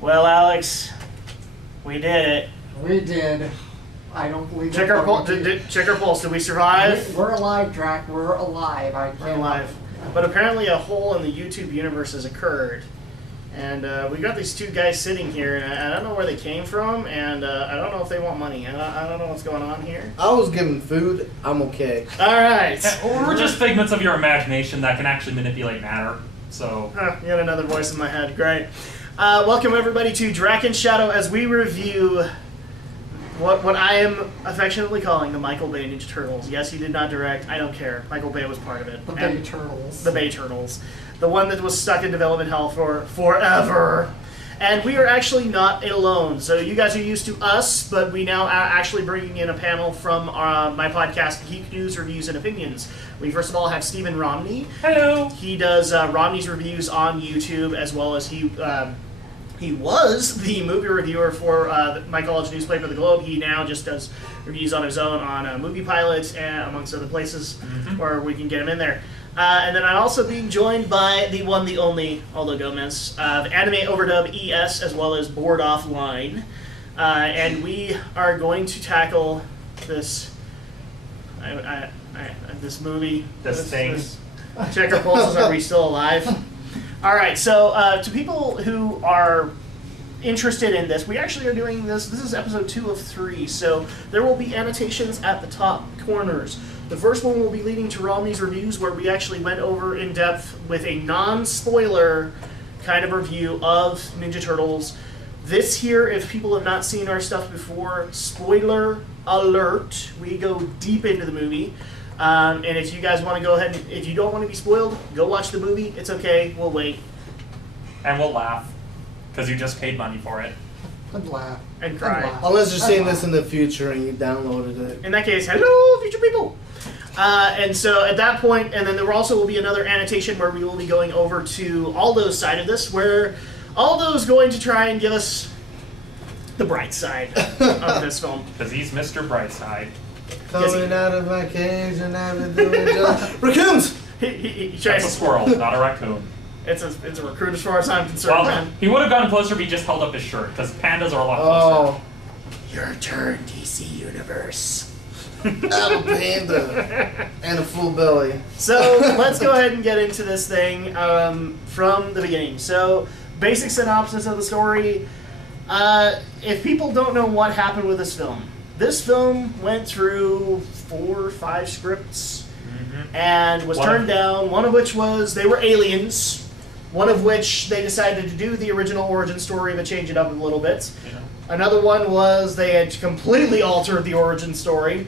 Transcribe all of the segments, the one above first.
Well, Alex, we did it. We did. I don't believe Check our pulse. Check our pulse. Did we survive? We're alive, Drak. We're alive. We're alive. But apparently a hole in the YouTube universe has occurred. And we got these two guys sitting here, and I don't know where they came from, and I don't know if they want money. I don't know what's going on here. I was given food. I'm okay. All right. Yeah, we're just figments of your imagination that can actually manipulate matter. So. Yet another voice in my head. Great. Welcome everybody to Drak and Shadow as we review what I am affectionately calling the Michael Bay Ninja Turtles. Yes, he did not direct. I don't care. Michael Bay was part of it. The Bay Turtles. The Bay Turtles. The one that was stuck in development hell for forever. And we are actually not alone. So you guys are used to us, but we now are actually bringing in a panel from my podcast, Geek News, Reviews, and Opinions. We first of all have Stephen Romeny. Hello. He does Romney's reviews on YouTube, as well as he was the movie reviewer for my college newspaper, The Globe. He now just does reviews on his own on Movie Pilots and amongst other places where we can get him in there. And then I'm also being joined by the one, the only, Aldo Gomez, of AnimeOverDubES, as well as Board Offline. And we are going to tackle this this movie. This thing. Check our pulses, are we still alive? All right, so to people who are interested in this, we actually are doing this. This is episode 2 of 3, so there will be annotations at the top corners. The first one will be leading to Romney's reviews, where we actually went over in depth with a non-spoiler kind of review of Ninja Turtles. This here, if people have not seen our stuff before, spoiler alert. We go deep into the movie. And if you guys want to go ahead and, if you don't want to be spoiled, go watch the movie. It's okay. We'll wait. And we'll laugh. Because you just paid money for it. And laugh. And cry. Unless you're seeing this in the future and you downloaded it. In that case, hello, future people. And so at that point, and then there also will be another annotation where we will be going over to Aldo's side of this, where Aldo's going to try and give us the bright side of this film. Because he's Mr. Brightside. Coming out of my cage and I've been doing just... Raccoons! He That's tries a squirrel, not a raccoon. It's a recruit as far as I'm concerned, Well, man. he would have gotten closer if he just held up his shirt, because pandas are a lot closer. Your turn, DC Universe. I'm a panda. And a full belly. So let's go ahead and get into this thing from the beginning. So, basic synopsis of the story. If people don't know what happened with this film went through 4 or 5 scripts and was turned down, one of which was they were aliens, one of which they decided to do the original origin story but change it up a little bit. Yeah. Another one was they had completely altered the origin story.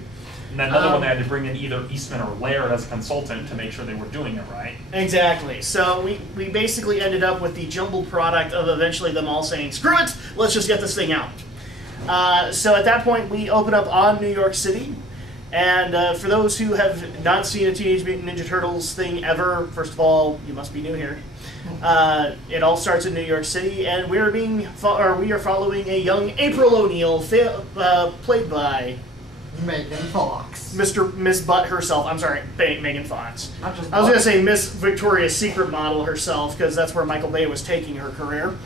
And then another one they had to bring in either Eastman or Laird as a consultant to make sure they were doing it right. Exactly. So we basically ended up with the jumbled product of eventually them all saying, screw it, let's just get this thing out. So at that point we open up on New York City. And for those who have not seen a Teenage Mutant Ninja Turtles thing ever, first of all, you must be new here. It all starts in New York City, and we are following a young April O'Neil, played by Megan Fox. Miss Butt herself. I'm sorry, Megan Fox. Not just I was Butt. going to say Miss Victoria's Secret model herself, because that's where Michael Bay was taking her career.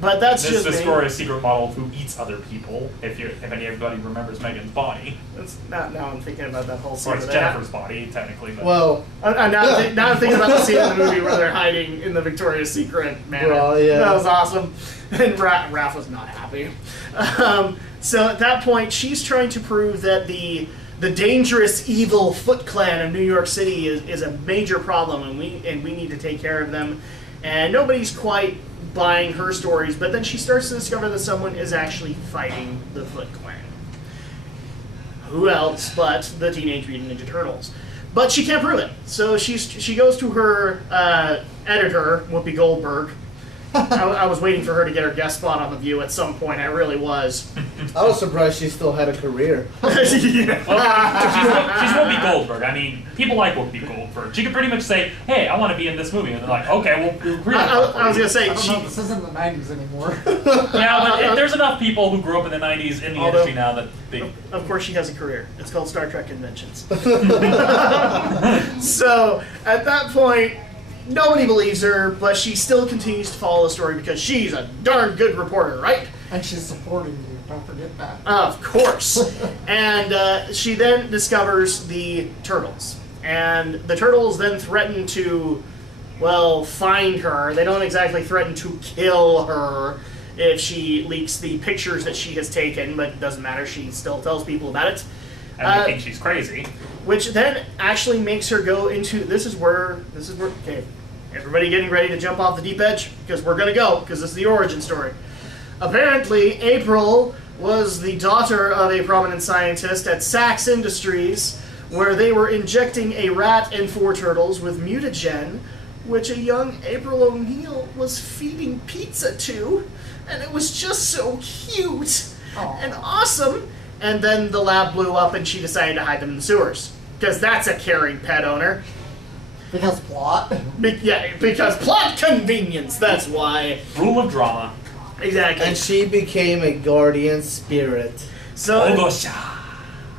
But that's This just me. Victoria's Secret model who eats other people, if anybody remembers Megan's body. That's not, now I'm thinking about that whole scene. Or it's Jennifer's body, technically. But Well... now I'm thinking about the scene in the movie where they're hiding in the Victoria's Secret manor. Well, yeah. That was awesome. And Raph was not happy. So at that point, she's trying to prove that the dangerous, evil Foot Clan of New York City is a major problem, and we need to take care of them. And nobody's quite buying her stories, but then she starts to discover that someone is actually fighting the Foot Clan. Who else but the Teenage Mutant Ninja Turtles? But she can't prove it, so she goes to her editor, Whoopi Goldberg. I was waiting for her to get her guest spot on The View at some point. I really was. I was surprised she still had a career. Well, she's Whoopi Goldberg. I mean, people like Whoopi Goldberg. She could pretty much say, hey, I want to be in this movie. And they're like, okay, we'll agree. I was going to say, I don't know, this isn't the 90s anymore. Yeah, but there's enough people who grew up in the 90s in the industry now that they... Of course she has a career. It's called Star Trek Conventions. So, at that point, Nobody believes her, but she still continues to follow the story because she's a darn good reporter, right? And she's supporting you. Don't forget that. Of course. And she then discovers the turtles. And the turtles then threaten to, well, find her. They don't exactly threaten to kill her if she leaks the pictures that she has taken, but it doesn't matter. She still tells people about it. And they think she's crazy. Which then actually makes her go into, this is where, okay, everybody getting ready to jump off the deep edge, because we're going to go, because this is the origin story. Apparently, April was the daughter of a prominent scientist at Sachs Industries, where they were injecting a rat and 4 turtles with mutagen, which a young April O'Neil was feeding pizza to, and it was just so cute and awesome. And then the lab blew up and she decided to hide them in the sewers. Because that's a caring pet owner. Because plot? Because plot convenience, that's why. Rule of drama. Exactly. And she became a guardian spirit. So, Ogosha.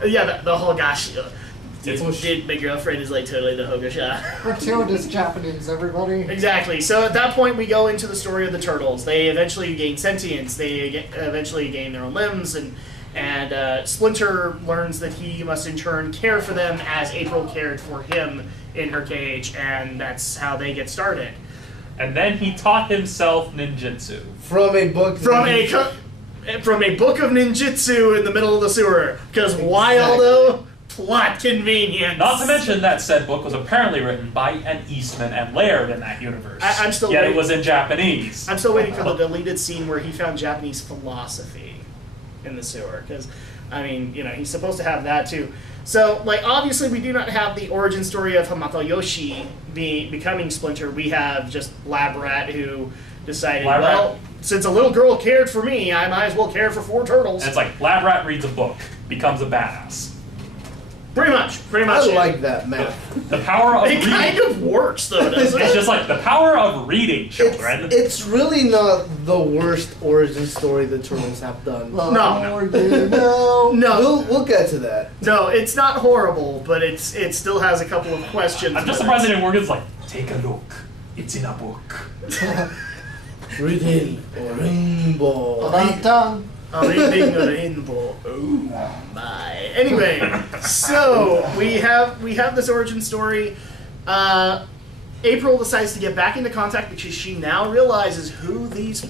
yeah, the whole gosh. It's- Dude, my girlfriend is like totally the Hogosha. Gratuitous Japanese, everybody. Exactly. So at that point, we go into the story of the turtles. They eventually gain sentience. They eventually gain their own limbs, and Splinter learns that he must in turn care for them as April cared for him in her cage, and that's how they get started. And then he taught himself ninjutsu. From a book. From a book of ninjutsu in the middle of the sewer. Because why, Aldo? Plot convenience. Not to mention that said book was apparently written by an Eastman and Laird in that universe. I'm still Yet waiting. it was in Japanese. I'm still waiting for the deleted scene where he found Japanese philosophy in the sewer. Because, I mean, you know, he's supposed to have that too. So, like, obviously we do not have the origin story of Hamato Yoshi becoming Splinter. We have just Lab Rat who decided, well, since a little girl cared for me, I might as well care for 4 turtles. And it's like, Lab Rat reads a book, becomes a badass. Pretty much. I like that math. The power of It reading. kind of works, though, doesn't It's it? just like the power of reading, children. It's really not the worst origin story the Turtles have done. No. No. We'll get to that. No, it's not horrible, but it still has a couple of questions. I'm just with surprised it. they didn't work. It's like, take a look. It's in a book. Reading a rainbow. Dun. A rainbow. Oh my. Anyway, so we have this origin story. April decides to get back into contact because she now realizes who these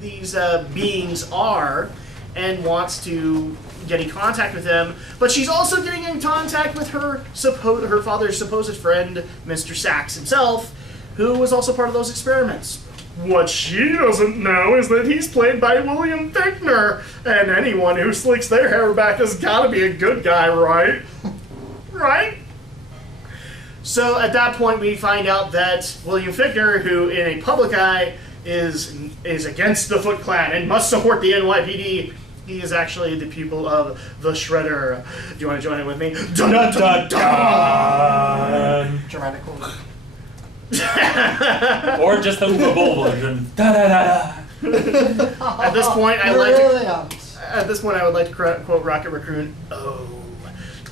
beings are and wants to get in contact with them. But she's also getting in contact with her father's supposed friend, Mr. Sachs himself, who was also part of those experiments. What she doesn't know is that he's played by William Fichtner, and anyone who slicks their hair back has got to be a good guy, right? Right? So at that point, we find out that William Fichtner, who in a public eye is against the Foot Clan and must support the NYPD, he is actually the pupil of the Shredder. Do you want to join in with me? Dun, dun, dun, dun. Dramatic order. Or just the Uber Bowl version. Da da da da. At this point, I would like to quote Rocket Raccoon. Oh,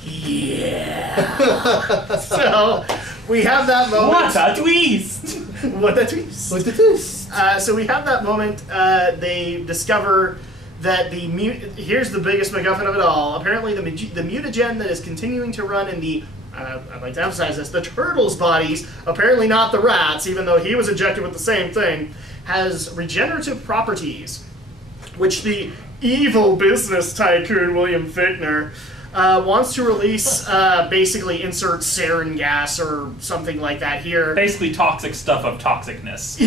yeah. So we have that moment. What a twist! What a twist! What's the twist? So we have that moment. They discover that here's the biggest MacGuffin of it all. Apparently, the mutagen that is continuing to run in the I'd like to emphasize this, the turtles' bodies, apparently not the rats, even though he was injected with the same thing, has regenerative properties, which the evil business tycoon William Fichtner wants to release, basically insert sarin gas or something like that here. Basically toxic stuff of toxicness.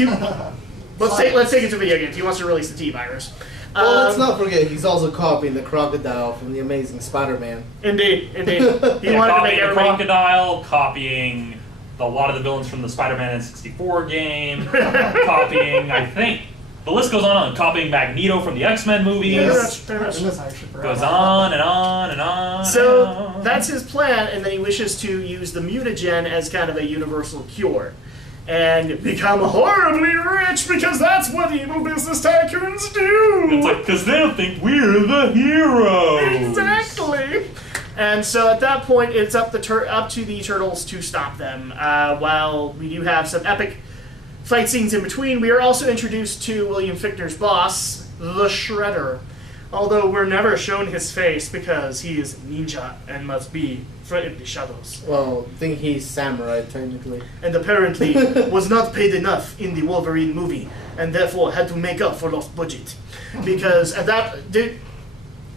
Let's take it to video games. He wants to release the T-virus. Well, let's not forget, he's also copying the crocodile from the Amazing Spider-Man. Indeed. He wanted to make Copying the everybody... Crocodile, copying a lot of the villains from the Spider-Man N64 game, copying, I think, the list goes on, copying Magneto from the X-Men movies. Pretty much. Goes on and on and on. So and on. that's his plan, and then he wishes to use the mutagen as kind of a universal cure. And become horribly rich because that's what evil business tycoons do! It's like, because they'll think we're the heroes! Exactly! And so at that point, it's up to the Turtles to stop them. While we do have some epic fight scenes in between, we are also introduced to William Fichtner's boss, the Shredder. Although we're never shown his face because he is ninja and must be in the shadows. Well, I think he's samurai, technically. And apparently was not paid enough in the Wolverine movie, and therefore had to make up for lost budget. Because at that... Dude,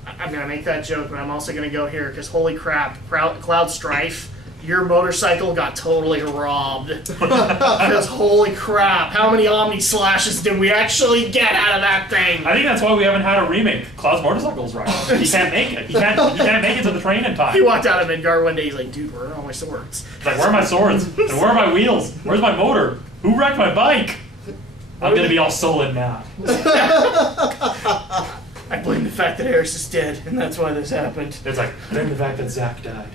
I'm going to make that joke, but I'm also going to go here, because holy crap, Cloud Strife, your motorcycle got totally robbed. Because holy crap, how many Omni Slashes did we actually get out of that thing? I think that's why we haven't had a remake. Cloud's motorcycle's right. He can't make it. He can't make it to the train in time. He walked out of Midgard one day, he's like, dude, where are all my swords? He's like, where are my swords? And where are my wheels? Where's my motor? Who wrecked my bike? I'm gonna be all sullen now. I blame the fact that Eris is dead, and that's why this happened. It's like, blame the fact that Zack died.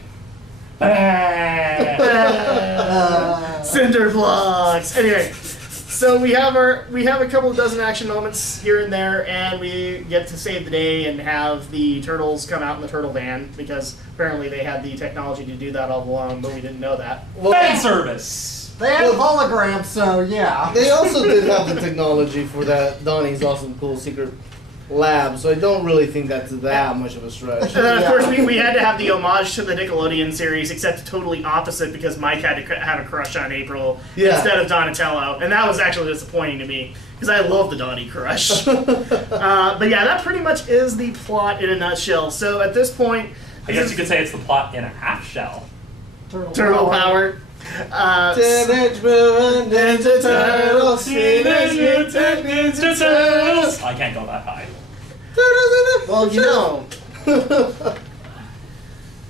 Cinder blocks. Anyway, so we have a couple of dozen action moments here and there, and we get to save the day and have the Turtles come out in the turtle van because apparently they had the technology to do that all along, but we didn't know that. Well, Fan service. They had holograms, so yeah. they also did have the technology for that Donnie's awesome, cool secret lab, so I don't really think that's that much of a stretch. And then, of Yeah. course, we had to have the homage to the Nickelodeon series, except totally opposite because Mike had to have a crush on April instead of Donatello. And that was actually disappointing to me because I love the Donnie crush. But yeah, that pretty much is the plot in a nutshell. So at this point, I guess you could say it's the plot in a half shell. Turtle power. Teenage Mutant Ninja Turtles, Teenage Mutant Ninja Turtles. I can't go that high. Well, you know,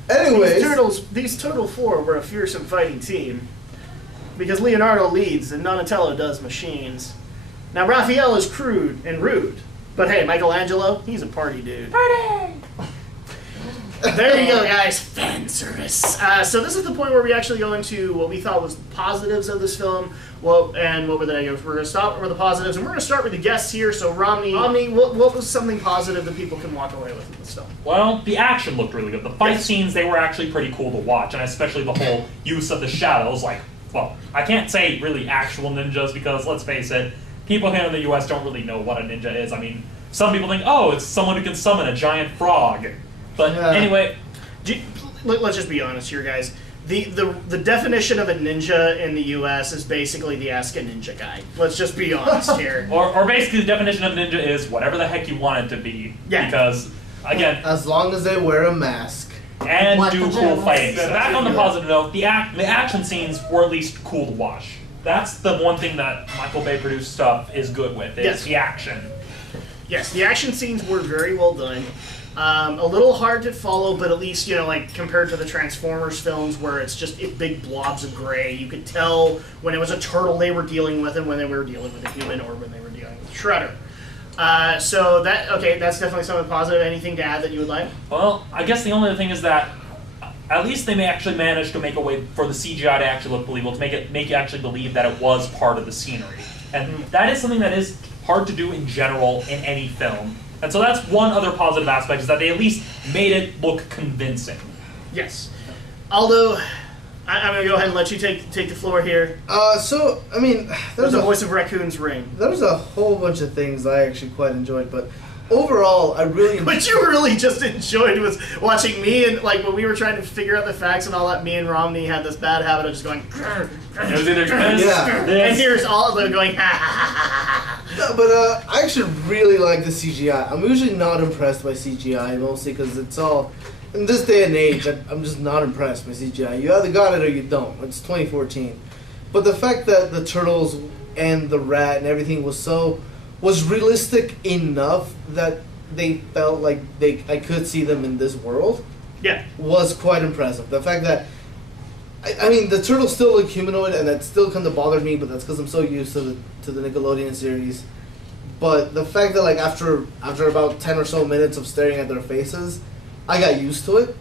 Anyways, these Turtle 4 were a fearsome fighting team because Leonardo leads and Donatello does machines. Now Raphael is crude and rude, but hey, Michelangelo, he's a party dude. Party! There you go, guys. Fan service. So this is the point where we actually go into what we thought was positives of this film. What were the negatives? We're going to start with the positives, and we're going to start with the guests here. So Romney, what was something positive that people can walk away with in this film? Well, the action looked really good. The fight scenes, they were actually pretty cool to watch, and especially the whole use of the shadows. Like, well, I can't say really actual ninjas because, let's face it, people here in the U.S. don't really know what a ninja is. I mean, some people think, oh, it's someone who can summon a giant frog. But anyway, let's just be honest here, guys. The definition of a ninja in the U.S. is basically the Ask a Ninja guy. Let's just be honest here. or basically the definition of ninja is whatever the heck you want it to be. Yeah. Because, again, as long as they wear a mask. and Black do cool pajamas. fighting. Back on the positive note, the action scenes were at least cool to watch. That's the one thing that Michael Bay produced stuff is good with, is the action. Yes, the action scenes were very well done. A little hard to follow, but at least, like, compared to the Transformers films where it's just big blobs of gray, you could tell when it was a turtle they were dealing with and when they were dealing with a human or when they were dealing with Shredder. So that's definitely something positive. Anything to add that you would like? Well, I guess the only thing is that at least they may actually manage to make a way for the CGI to actually look believable, to make you actually believe that it was part of the scenery. And that is something that is hard to do in general in any film. And so that's one other positive aspect, is that they at least made it look convincing. Yes. Aldo, I'm going to go ahead and let you take the floor here. So, I mean, There's the voice of Raccoon's Ring. There's a whole bunch of things I actually quite enjoyed, but overall, I really... What you really just enjoyed was watching me and, like, when we were trying to figure out the facts and all that, me and Romney had this bad habit of just going... It was either this, Yeah. And here's Aldo going... Ha, ha, ha, ha. No, but I actually really like the CGI. I'm usually not impressed by CGI, mostly because it's all... In this day and age, I'm just not impressed by CGI. You either got it or you don't. It's 2014. But the fact that the turtles and the rat and everything was realistic enough that they felt like I could see them in this world was quite impressive. The fact that I mean, the turtles still look humanoid, and that still kind of bothered me, but that's because I'm so used to the Nickelodeon series. But the fact that, like, after about 10 or so minutes of staring at their faces, I got used to it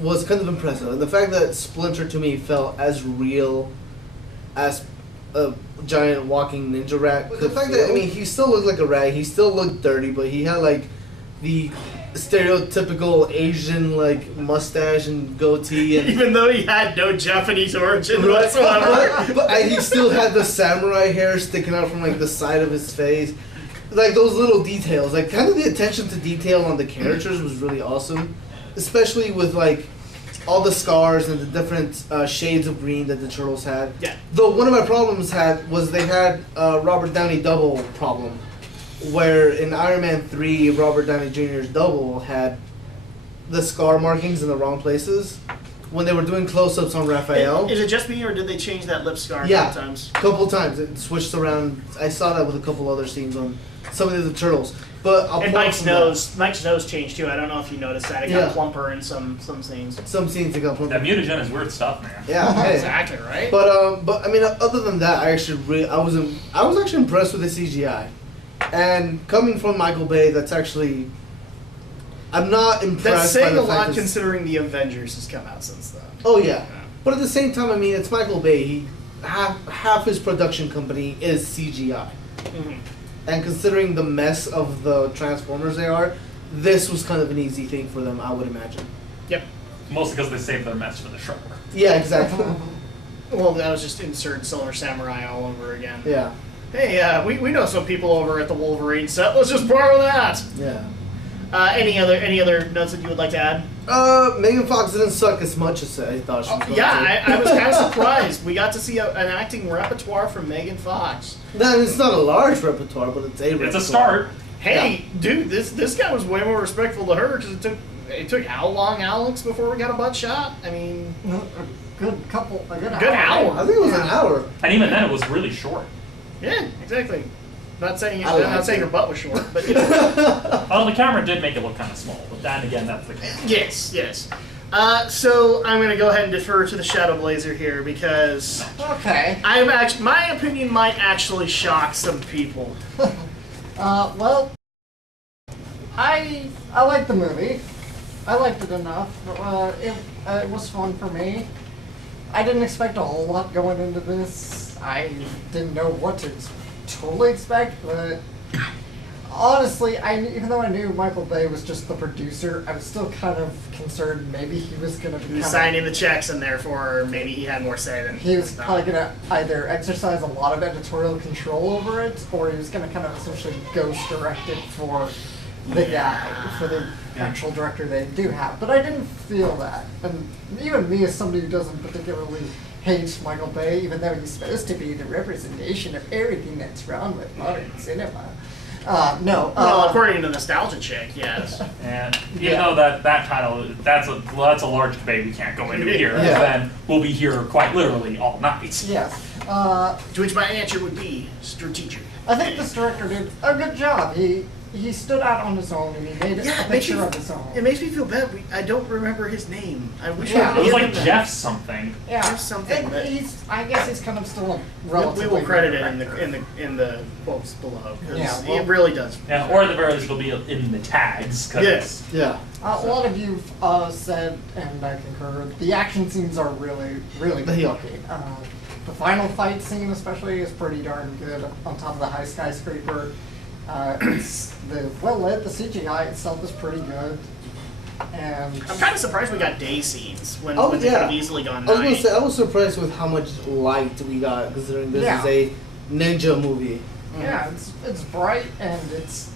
was kind of impressive. And the fact that Splinter, to me, felt as real as a giant walking ninja rat could. The fact that, I mean, he still looked like a rat, he still looked dirty, but he had, like, the stereotypical Asian like mustache and goatee, and Even though he had no Japanese origin whatsoever. but he still had the samurai hair sticking out from like the side of his face. Like those little details, like kind of the attention to detail on the characters was really awesome, especially with like all the scars and the different shades of green that the Turtles had. Yeah. Though one of my problems was they had Robert Downey double problem, where in Iron Man 3, Robert Downey Jr.'s double had the scar markings in the wrong places when they were doing close-ups on Raphael. Is it just me, or did they change that lip scar a Yeah. couple times? A couple times it switched around. I saw that with a couple other scenes on some of the Turtles. But And Mike's nose changed too. I don't know if you noticed that. It got Yeah. plumper in some scenes. Some scenes it got That mutagen is weird stuff, man. Yeah, hey. Exactly, right? But I mean, other than that, I was actually impressed with the CGI. And coming from Michael Bay, that's actually, I'm not impressed. That's saying by a the fact lot that- considering the Avengers has come out since then. Oh yeah, but at the same time, I mean, it's Michael Bay. Half his production company is CGI, Mm-hmm. and considering the mess of the Transformers they are, this was kind of an easy thing for them, I would imagine. Yep. Mostly because they saved their mess for the show. Yeah, exactly. Well, that was just insert Silver Samurai all over again. Yeah, Hey, we know some people over at the Wolverine set. Let's just borrow that. yeah. Any other notes that you would like to add? Megan Fox didn't suck as much as I thought she was going to. Yeah, I was kind of surprised. We got to see an acting repertoire from Megan Fox. No, it's not a large repertoire, but it's a repertoire. It's a start. Hey, dude, this guy was way more respectful to her because it took how long, Alex, before we got a butt shot? I mean, A good Good hour. I think it was an hour. And even then, it was really short. yeah, exactly. Not saying I I'm liked not saying it. her butt was short, but you know. Well, the camera did make it look kind of small, but then again, that's the case. Yes. So I'm going to go ahead and defer to the Shadow Blazer here because Okay. my opinion might actually shock some people. Well, I liked the movie. I liked it enough. It was fun for me. I didn't expect a whole lot going into this. I didn't know what to totally expect, but honestly, even though I knew Michael Bay was just the producer, I was still kind of concerned maybe he was going to be He was signing the checks, and therefore maybe he had more say than he was probably going to either exercise a lot of editorial control over it, or he was going to kind of essentially ghost direct it for the guy, for the actual director they do have. But I didn't feel that. And even me, as somebody who doesn't particularly hate Michael Bay, even though he's supposed to be the representation of everything that's wrong with modern cinema. No. Well, according to Nostalgia Chick, yes. And even though that title, that's a large debate we can't go into here, Yeah. then we'll be here quite literally all night. Yes. To which my answer would be strategic. I think this director did a good job. He stood out on his own and he made a picture of his own. It makes me feel bad. I don't remember his name. I wish Yeah. I It was could like give him Jeff something. Yeah, There's something And that- I guess he's kind of still a that. relatively. We will credit it new director. in the quotes below because Yeah, well- it really does. Yeah, or at the very least, it'll be in the tags. 'Cause Yes. Yeah. A lot of you said, and I concur, the action scenes are really, really good Yeah. looking. The final fight scene, especially, is pretty darn good on top of the high skyscraper. It's well lit. The CGI itself is pretty good, and I'm kind of surprised we got day scenes when Oh, they could yeah. have easily gone I was gonna night. say I was surprised with how much light we got, considering this Yeah. is a ninja movie. yeah, it's bright and it's.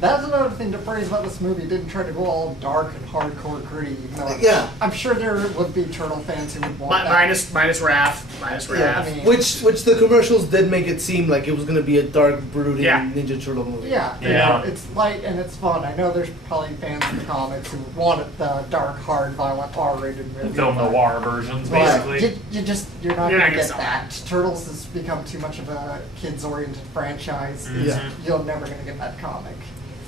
That's another thing to praise about this movie. It didn't try to go all dark and hardcore gritty. Even though Yeah. I'm sure there would be Turtle fans who would want that. Minus Raph. Yeah, I mean- which the commercials did make it seem like it was gonna be a dark, brooding Yeah. Ninja Turtle movie. Yeah, you Yeah. know, it's light and it's fun. I know there's probably fans of the comics who wanted the dark, hard, violent, R-rated movie. Film but- noir versions, but basically. you're not You're gonna not gonna get sell that. Turtles has become too much of a kids-oriented franchise. Yeah. You're never gonna get that comic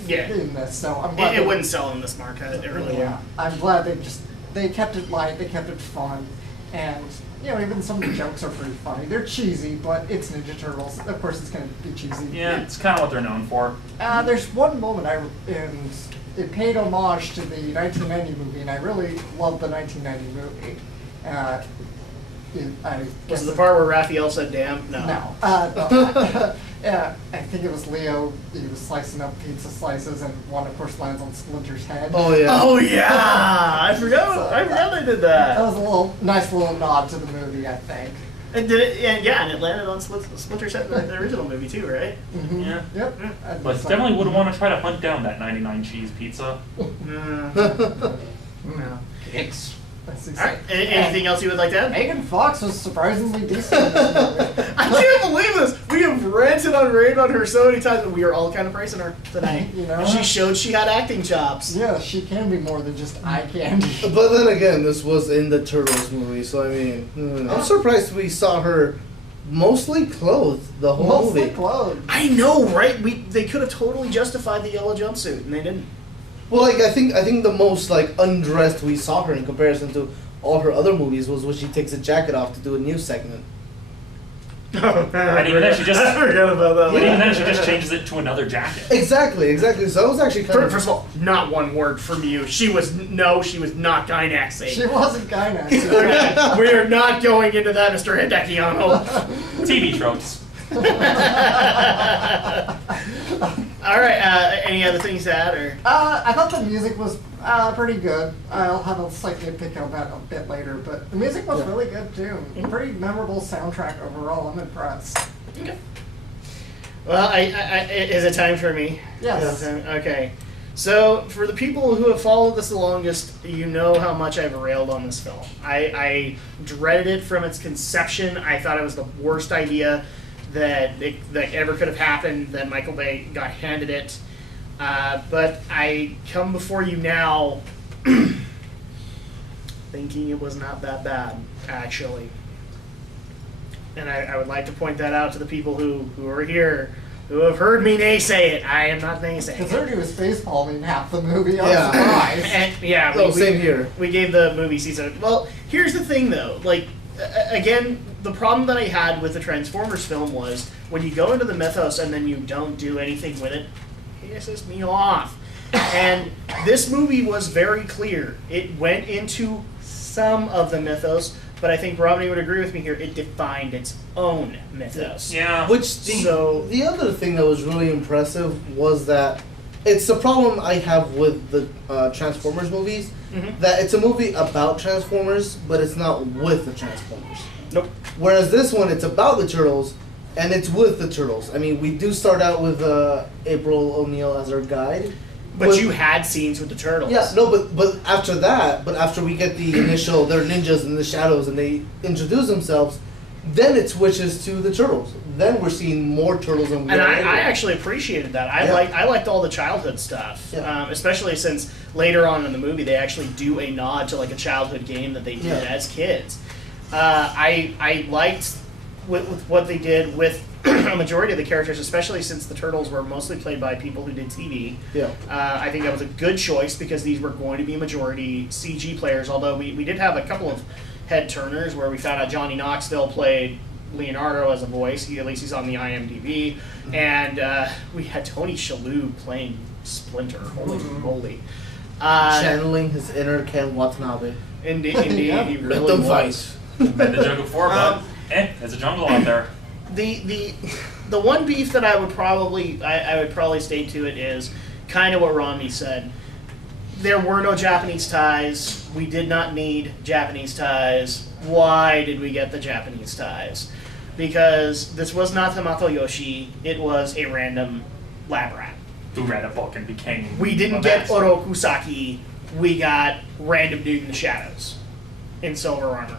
Yeah. in this. So I'm glad It wouldn't sell in this market. It really Yeah, I'm glad they kept it light, they kept it fun, and you know even some of the jokes are pretty funny. They're cheesy, but it's Ninja Turtles. Of course, it's gonna be cheesy. Yeah, it's kind of what they're known for. There's one moment and it paid homage to the 1990 movie, and I really love the 1990 movie. I Was guess it the part where Raphael said "damn"? No. no. Yeah, I think it was Leo. He was slicing up pizza slices, and one, of course, lands on Splinter's head. Oh yeah. Oh yeah, I forgot they did That that. was a nice little nod to the movie, I think. And did it? And it landed on Splinter's head in the original movie too, right? Mm-hmm. Yeah. Yep. But definitely would want to try to hunt down that 99 cheese pizza. No. It's. All right. Anything else you would like to add? Megan Fox was surprisingly decent in this movie. I can't believe this. We have ranted on raved on her so many times, but we are all kind of praising her tonight. You know? She showed she had acting chops. Yeah, she can be more than just eye candy. But then again, this was in the Turtles movie, so I mean, I'm surprised we saw her mostly clothed the whole Mostly movie. clothed. I know, right? They could have totally justified the yellow jumpsuit, and they didn't. Well, like I think the most like undressed we saw her in comparison to all her other movies was when she takes a jacket off to do a news segment. And even then, she just I forgot about that. But even then, she just changes it to another jacket. Exactly. So that was actually kind of. First of all, not one word from you. She was not Gynaxing. She wasn't Gynax. Okay, we are not going into that, Mr. Hidekiano. TV tropes. All right. Any other things to add, or? I thought the music was pretty good. I'll have a slight nitpick on that a bit later, but the music was really good too. Pretty memorable soundtrack overall. I'm impressed. Okay. Well, is it time for me? Yes. Okay. So, for the people who have followed this the longest, you know how much I've railed on this film. I dreaded it from its conception. I thought it was the worst idea that ever could have happened, that Michael Bay got handed it. But I come before you now thinking it was not that bad, actually. And I would like to point that out to the people who are here, who have heard me naysay it. I am not naysaying Considering it. he was facepalming half the movie, I was Yeah. surprised. And yeah, Oh, same here. We gave the movie season. Well, here's the thing, though. Like, again, the problem that I had with the Transformers film was when you go into the mythos and then you don't do anything with it, it pisses me off. And this movie was very clear. It went into some of the mythos, but I think Romney would agree with me here. It defined its own mythos. Yeah. The other thing that was really impressive was that it's the problem I have with the Transformers movies, that it's a movie about Transformers, but it's not with the Transformers. Nope. Whereas this one, it's about the Turtles, and it's with the Turtles. I mean, we do start out with April O'Neil as our guide. But you had scenes with the Turtles. Yeah, no, but after we get the initial, they're ninjas in the shadows, and they introduce themselves, then it switches to the Turtles. Then we're seeing more Turtles than we And are I later. actually appreciated that. I liked all the childhood stuff, Yeah. especially since later on in the movie they actually do a nod to like a childhood game that they did as kids. I liked with what they did with a majority of the characters, especially since the Turtles were mostly played by people who did TV. Yeah. I think that was a good choice because these were going to be majority CG players, although we did have a couple of head turners where we found out Johnny Knoxville played Leonardo as a voice. At least he's on the IMDb. And we had Tony Shalhoub playing Splinter. Holy moly. Channeling his inner Ken Watanabe. Indeed, Yeah. he Let really them was. fight. Been in the jungle before, but there's a jungle out there. The one beef that I would probably state to it is kind of what Romney said. There were no Japanese ties. We did not need Japanese ties. Why did we get the Japanese ties? Because this was not Hamato Yoshi. It was a random lab rat. Who read a book and became. We didn't get Orokusaki. We got random dude in the shadows in silver armor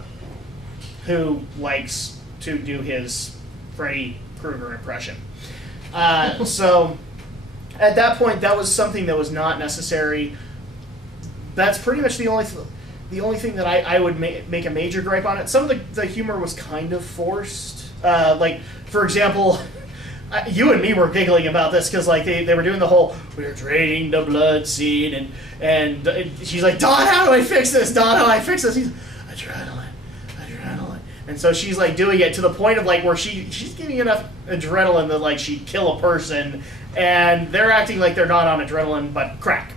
who likes to do his Freddy Krueger impression. So at that point, that was something that was not necessary. That's pretty much the only thing that I would make a major gripe on it. Some of the humor was kind of forced. Like, for example, you and me were giggling about this because like they were doing the whole "we're draining the blood" scene, and she's like, "Don, how do I fix this? Don, how do I fix this?" He's adrenaline. And so she's like doing it to the point of like where she's giving enough adrenaline that like she'd kill a person, and they're acting like they're not on adrenaline but crack.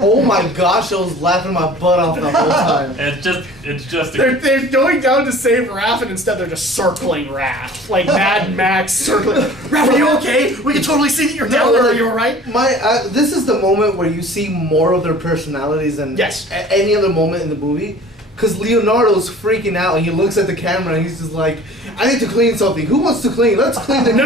Oh my gosh, I was laughing my butt off the whole time. It's just. They're going down to save Raph, and instead they're just circling Raph, like Mad Max circling. Raph, are you okay? We can totally see that you're down there. Are you alright? This is the moment where you see more of their personalities than any other moment in the movie. Because Leonardo's freaking out, and he looks at the camera, and he's just like, I need to clean something. Who wants to clean? Let's clean the No.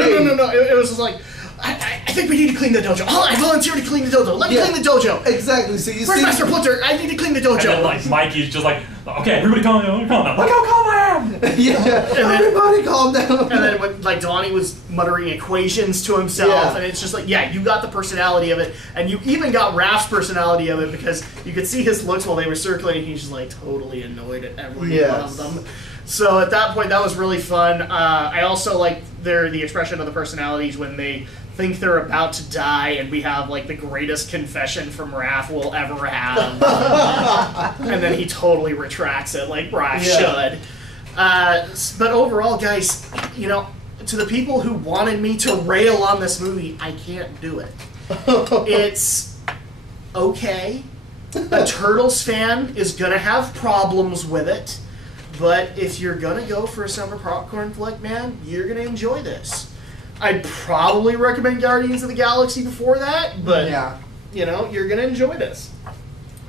It was just like, I think we need to clean the dojo. Oh, I volunteer to clean the dojo. Let me clean the dojo. Exactly. So you Where's see, Master Splinter? I need to clean the dojo. And then, like, Mikey's just like, okay, everybody calm down. Like, oh, calm down. Everybody calm down. And then when, like, Donnie was muttering equations to himself, and it's just like, yeah, you got the personality of it, and you even got Raph's personality of it, because you could see his looks while they were circling, and he's just like totally annoyed at every one of them. So at that point, that was really fun. I also like the expression of the personalities when they think they're about to die, and we have like the greatest confession from Raph we'll ever have. And then he totally retracts it like Raph should. But overall, guys, you know, to the people who wanted me to rail on this movie, I can't do it. It's okay. A Turtles fan is gonna have problems with it, but if you're gonna go for a summer popcorn flick, man, you're gonna enjoy this. I'd probably recommend Guardians of the Galaxy before that, but you know, you're gonna enjoy this.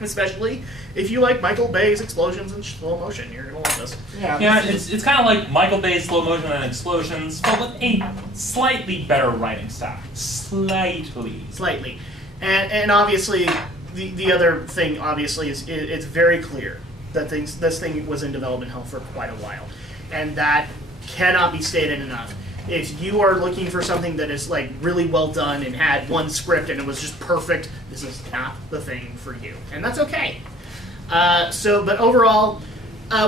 Especially if you like Michael Bay's explosions in slow motion, you're gonna love this. Yeah, it's kind of like Michael Bay's slow motion and explosions, but with a slightly better writing style. Slightly. And obviously, the other thing obviously is it's very clear that this thing was in development hell for quite a while, and that cannot be stated enough. If you are looking for something that is like really well done and had one script and it was just perfect, this is not the thing for you, and that's okay. But overall,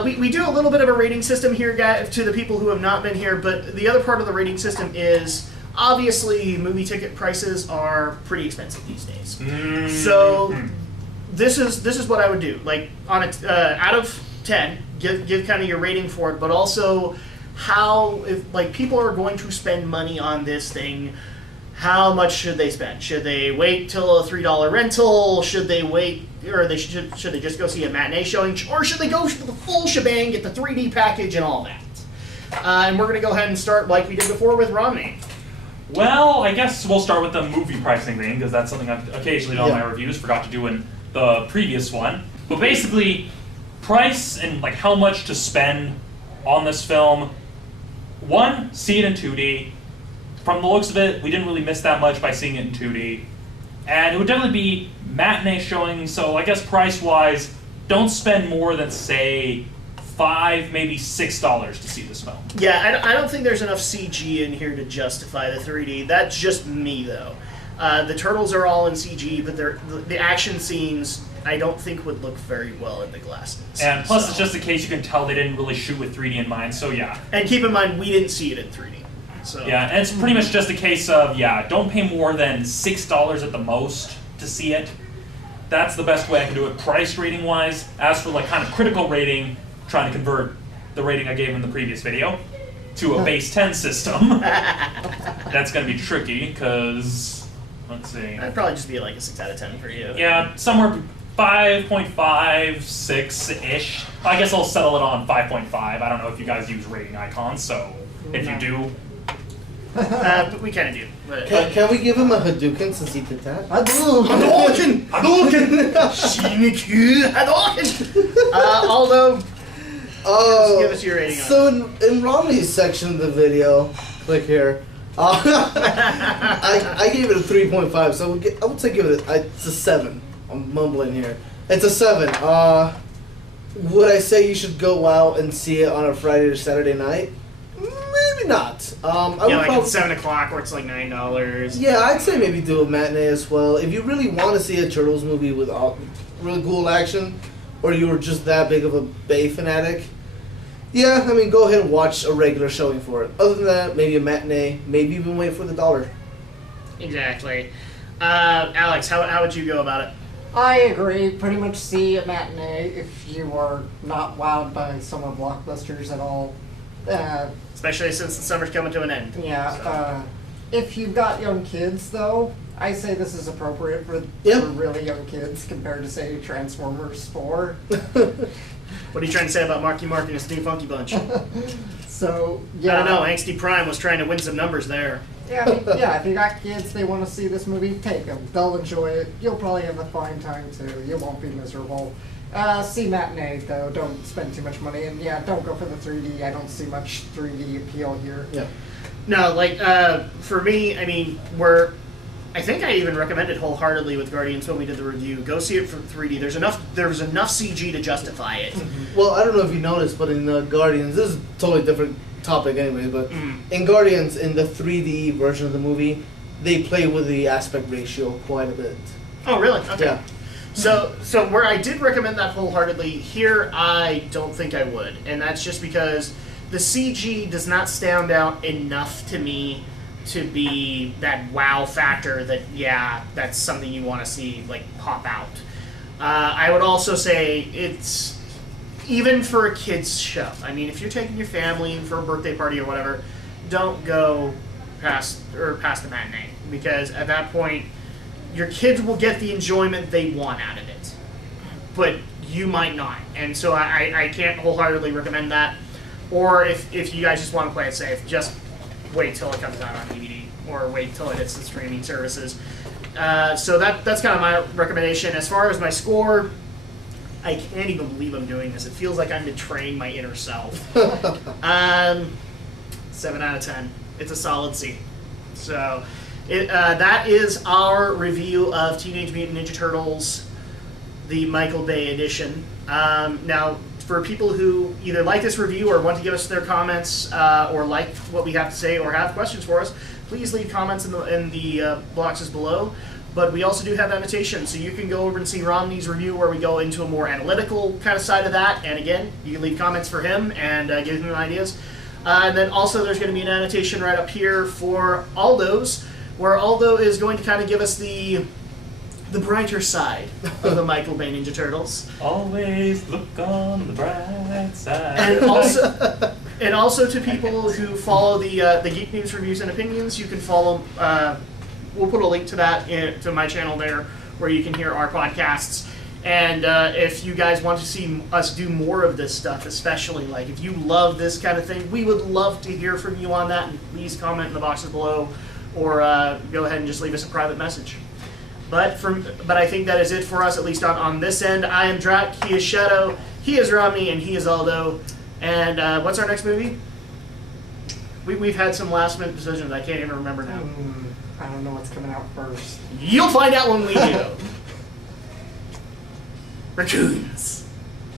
we do a little bit of a rating system here, guys, to the people who have not been here. But the other part of the rating system is obviously movie ticket prices are pretty expensive these days. So this is what I would do. Like on out of 10, give kind of your rating for it, but also how, if like people are going to spend money on this thing, how much should they spend? Should they wait till a $3 rental? Should they wait, or should they just go see a matinee showing? Or should they go for the full shebang, get the 3D package and all that? And we're going to go ahead and start like we did before with Romney. Well, I guess we'll start with the movie pricing thing, because that's something I've occasionally done in my reviews, forgot to do in the previous one. But basically, price and like how much to spend on this film. One, see it in 2D. From the looks of it, we didn't really miss that much by seeing it in 2D. And it would definitely be matinee showing, so I guess price-wise, don't spend more than, say, $5, maybe $6 to see this film. Yeah, I don't think there's enough CG in here to justify the 3D. That's just me, though. The Turtles are all in CG, but the action scenes, I don't think would look very well in the glasses. And plus, it's just a case you can tell they didn't really shoot with 3D in mind, so yeah. And keep in mind, we didn't see it in 3D. So. Yeah, and it's pretty much just a case of, don't pay more than $6 at the most to see it. That's the best way I can do it price rating wise. As for like kind of critical rating, trying to convert the rating I gave in the previous video to a base 10 system, that's going to be tricky because, let's see. That'd probably just be like a 6 out of 10 for you. Yeah, somewhere 5.5, 6-ish. I guess I'll settle it on 5.5. I don't know if you guys use rating icons, so if you do. But we kind of do. But, can we give him a Hadouken since he did that? Hadouken! Shiniku Hadouken! Aldo, give us your rating on it. So in Romney's section of the video, click here, I gave it a 3.5, so I would say give it it's a 7. I'm mumbling here. It's a 7. Would I say you should go out and see it on a Friday or Saturday night? Maybe not. I would like probably, at 7 o'clock where it's like $9. Yeah, I'd say maybe do a matinee as well. If you really want to see a Turtles movie with really cool action, or you were just that big of a Bay fanatic, yeah, I mean, go ahead and watch a regular showing for it. Other than that, maybe a matinee, maybe even wait for the $1. Exactly. Alex, how would you go about it? I agree. Pretty much see a matinee if you are not wowed by summer blockbusters at all. Especially since the summer's coming to an end. Yeah. If you've got young kids, though, I say this is appropriate for really young kids compared to, say, Transformers 4. What are you trying to say about Marky Mark and his new Funky Bunch? So, yeah. I don't know. Angsty Prime was trying to win some numbers there. Yeah, if you got kids, they want to see this movie, take them. They'll enjoy it. You'll probably have a fine time, too. You won't be miserable. See matinee, though. Don't spend too much money. And, yeah, don't go for the 3D. I don't see much 3D appeal here. Yeah. No, like, for me, I mean, I think I even recommended wholeheartedly with Guardians when we did the review. Go see it for 3D. There's enough CG to justify it. Well, I don't know if you noticed, but in Guardians, this is a totally different topic anyway, but in Guardians, in the 3D version of the movie, they play with the aspect ratio quite a bit. Oh, really? Okay. Yeah. So where I did recommend that wholeheartedly, here I don't think I would. And that's just because the CG does not stand out enough to me to be that wow factor that, yeah, that's something you want to see, like, pop out. I would also say it's, even for a kid's show, I mean, if you're taking your family for a birthday party or whatever, don't go past the matinee, because at that point, your kids will get the enjoyment they want out of it, but you might not. And so I can't wholeheartedly recommend that. Or if you guys just want to play it safe, just wait till it comes out on DVD, or wait till it hits the streaming services. So that's kind of my recommendation. As far as my score, I can't even believe I'm doing this. It feels like I'm betraying my inner self. 7 out of 10. It's a solid C. So that is our review of Teenage Mutant Ninja Turtles, the Michael Bay edition. Now, for people who either like this review or want to give us their comments, or like what we have to say, or have questions for us, please leave comments in the boxes below. But we also do have annotations, so you can go over and see Romney's review where we go into a more analytical kind of side of that. And again, you can leave comments for him and give him ideas. And then also there's going to be an annotation right up here for Aldo's, where Aldo is going to kind of give us the brighter side of the Michael Bay Ninja Turtles. Always look on the bright side. And also to people who follow the Geek News Reviews and Opinions, you can follow. We'll put a link to that to my channel there, where you can hear our podcasts. And if you guys want to see us do more of this stuff, especially like if you love this kind of thing, we would love to hear from you on that. And please comment in the boxes below, or go ahead and just leave us a private message. But I think that is it for us, at least on this end. I am Drak, he is Shadow, he is Romney, and he is Aldo. And what's our next movie? We've had some last minute decisions. I can't even remember now. I don't know what's coming out first. You'll find out when we do. Raccoons.